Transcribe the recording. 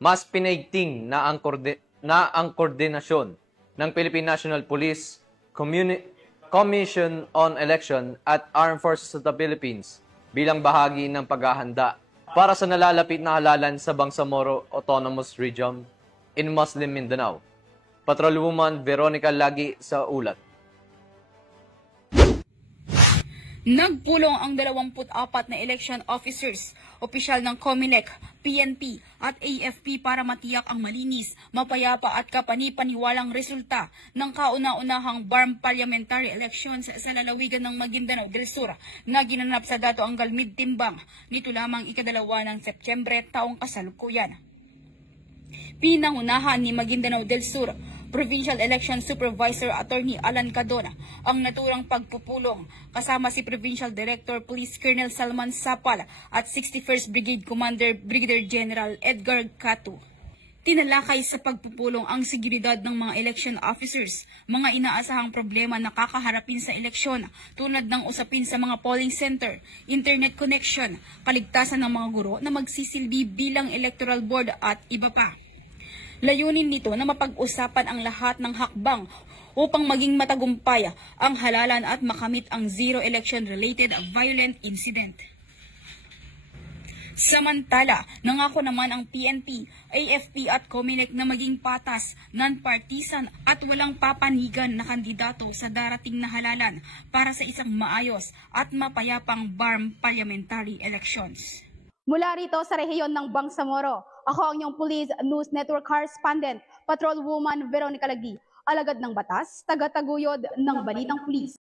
mas pinaigting na ang koordinasyon ng Philippine National Police, Commission on Election at Armed Forces of the Philippines bilang bahagi ng paghahanda para sa nalalapit na halalan sa Bangsamoro Autonomous Region in Muslim Mindanao. Patrolwoman Veronica Lagi sa ulat. Nagpulong ang 24 na election officers, opisyal ng COMELEC, PNP at AFP para matiyak ang malinis, mapayapa at kapani-paniwalang resulta ng kauna-unahang BARM parliamentary elections sa lalawigan ng Maguindanao del Sur na ginanap sa Dato Angal Mid-Timbang nito lamang ikadalawa ng Setyembre taong kasalukuyan. Pinangunahan ni Maguindanao del Sur Provincial Election Supervisor Attorney Alan Cadona ang naturang pagpupulong kasama si Provincial Director Police Colonel Salman Sapal at 61st Brigade Commander Brigadier General Edgar Catu. Tinalakay sa pagpupulong ang seguridad ng mga election officers, mga inaasahang problema na kakaharapin sa eleksyon tulad ng usapin sa mga polling center, internet connection, kaligtasan ng mga guro na magsisilbi bilang electoral board at iba pa. Layunin nito na mapag-usapan ang lahat ng hakbang upang maging matagumpay ang halalan at makamit ang zero election-related violent incident. Samantala, nangako naman ang PNP, AFP at COMELEC na maging patas, non-partisan at walang papanigan na kandidato sa darating na halalan para sa isang maayos at mapayapang BARM parliamentary elections. Mula rito sa rehiyon ng Bangsamoro, ako ang inyong Police News Network Correspondent, Patrolwoman Veronica Lagi, alagad ng batas, taga-taguyod ng Balitang Pulis.